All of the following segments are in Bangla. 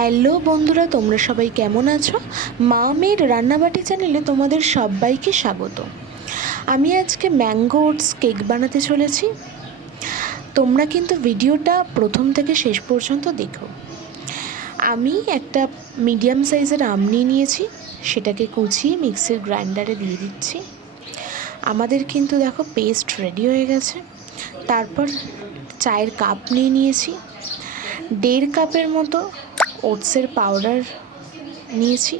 হ্যালো বন্ধুরা, তোমরা সবাই কেমন আছো? মা মেয়ের রান্নাবাটি চ্যানেলে তোমাদের সবাইকে স্বাগত। আমি আজকে ম্যাঙ্গো ওটস কেক বানাতে চলেছি। তোমরা কিন্তু ভিডিওটা প্রথম থেকে শেষ পর্যন্ত দেখো। আমি একটা মিডিয়াম সাইজের আম নিয়েছি, সেটাকে কুচিয়ে মিক্সির গ্রাইন্ডারে দিয়ে দিচ্ছি। আমাদের কিন্তু দেখো পেস্ট রেডি হয়ে গেছে। তারপর চায়ের কাপ নিয়েছি, 1.5 কাপের মতো ওটসের পাউডার নিয়েছি।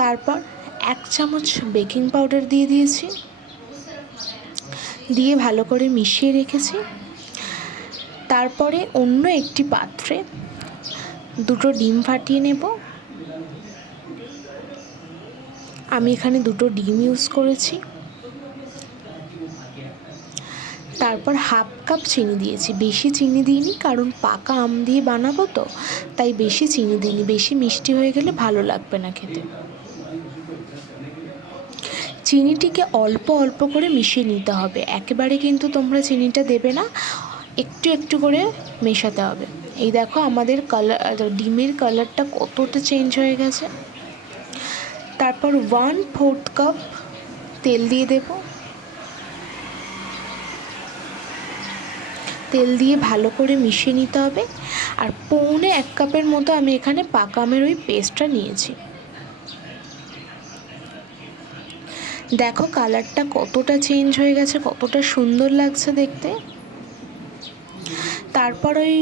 তারপর 1 চামচ বেকিং পাউডার দিয়ে দিয়েছি, দিয়ে ভালো করে মিশিয়ে রেখেছি। তারপরে অন্য একটি পাত্রে 2টো ডিম ফাটিয়ে নেব। আমি এখানে 2টো ডিম ইউজ করেছি। তারপর 1/2 কাপ চিনি দিয়েছি, বেশি চিনি দিইনি, কারণ পাকা আম দিয়ে বানাবো তো, তাই বেশি চিনি দিইনি, বেশি মিষ্টি হয়ে গেলে ভালো লাগবে না খেতে। চিনিটিকে অল্প অল্প করে মিশিয়ে নিতে হবে, একেবারে কিন্তু তোমরা চিনিটা দেবে না, একটু একটু করে মেশাতে হবে। এই দেখো আমাদের ডিমের কালারটা কতটা চেঞ্জ হয়ে গেছে। তারপর 1/4 কাপ তেল দিয়ে দেব। তেল দিয়ে ভালো করে মিশিয়ে নিতে হবে। আর 1/4 কাপের মতো আমি এখানে পাকা আমের ওই পেস্টটা নিয়েছি। দেখো কালারটা কতটা চেঞ্জ হয়ে গেছে, কতটা সুন্দর লাগছে দেখতে। তারপর ওই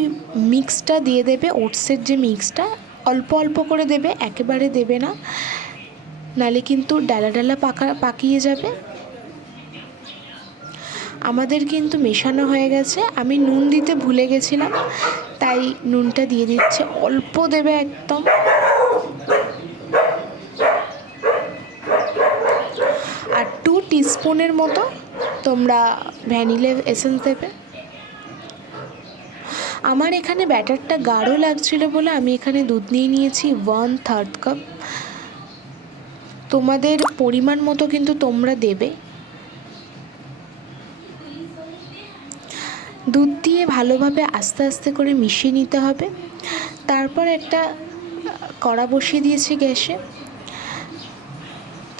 মিক্সটা দিয়ে দেবে, ওটসের যে মিক্সটা অল্প অল্প করে দেবে, একেবারে দেবে না, নালে কিন্তু ডালা ডালা পাকিয়ে যাবে। আমাদের কিন্তু মেশানো হয়ে গেছে। আমি নুন দিতে ভুলে গেছিলাম, তাই নুনটা দিয়ে দিচ্ছে, অল্প দেবে একদম। আর 2 টিস্পুনের মতো তোমরা ভ্যানিলা এসেন্স দেবে। আমার এখানে ব্যাটারটা গাঢ় লাগছিল বলে আমি এখানে দুধ নিয়েছি 1/3 কাপ। তোমাদের পরিমাণ মতো কিন্তু তোমরা দেবে। দুধ দিয়ে ভালোভাবে আস্তে আস্তে করে মিশিয়ে নিতে হবে। তারপর একটা কড়া বসিয়ে দিয়েছি গ্যাসে,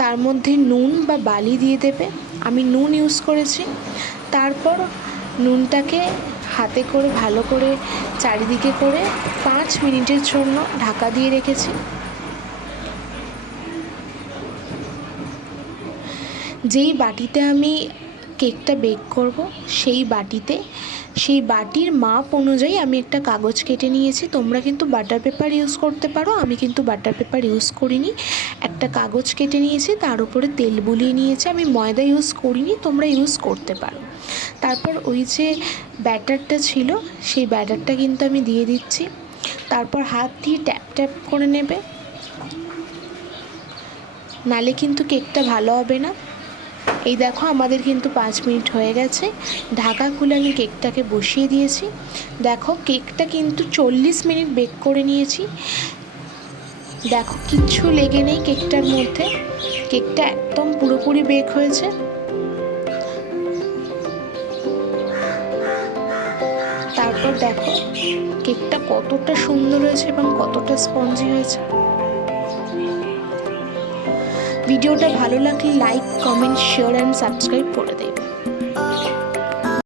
তার মধ্যে নুন বা বালি দিয়ে দেবে। আমি নুন ইউজ করেছি। তারপর নুনটাকে হাতে করে ভালো করে চারিদিকে করে 5 মিনিটের জন্য ঢাকা দিয়ে রেখেছি। যেই বাটিতে আমি কেকটা বেক করব, সেই বাটির মাপ অনুযায়ী আমি একটা কাগজ কেটে নিয়েছি। তোমরা কিন্তু বাটার পেপার ইউজ করতে পারো, আমি কিন্তু বাটার পেপার ইউজ করিনি। একটা কাগজ কেটে নিয়েছি, তার উপরে তেল বুলিয়ে নিয়েছি। আমি ময়দা ইউজ করিনি, তোমরা ইউজ করতে পারো। তারপর ওই যে ব্যাটারটা ছিল, সেই ব্যাটারটা কিন্তু আমি দিয়ে দিচ্ছি। তারপর হাত দিয়ে ট্যাপ ট্যাপ করে নেবে, নালে কিন্তু কেকটা ভালো হবে না। এই দেখো আমাদের কিন্তু 5 মিনিট হয়ে গেছে। ঢাকা খুলে আমি কেকটাকে বসিয়ে দিয়েছি। দেখো কেকটা কিন্তু 40 মিনিট বেক করে নিয়েছি। দেখো কিচ্ছু লেগে নেই কেকটার মধ্যে, কেকটা একদম পুরোপুরি বেক হয়েছে। তারপর দেখো কেকটা কতটা সুন্দর হয়েছে এবং কতটা স্পঞ্জি হয়েছে। ভিডিওটা ভালো লাগলে like, comment, share and subscribe করে দেবে।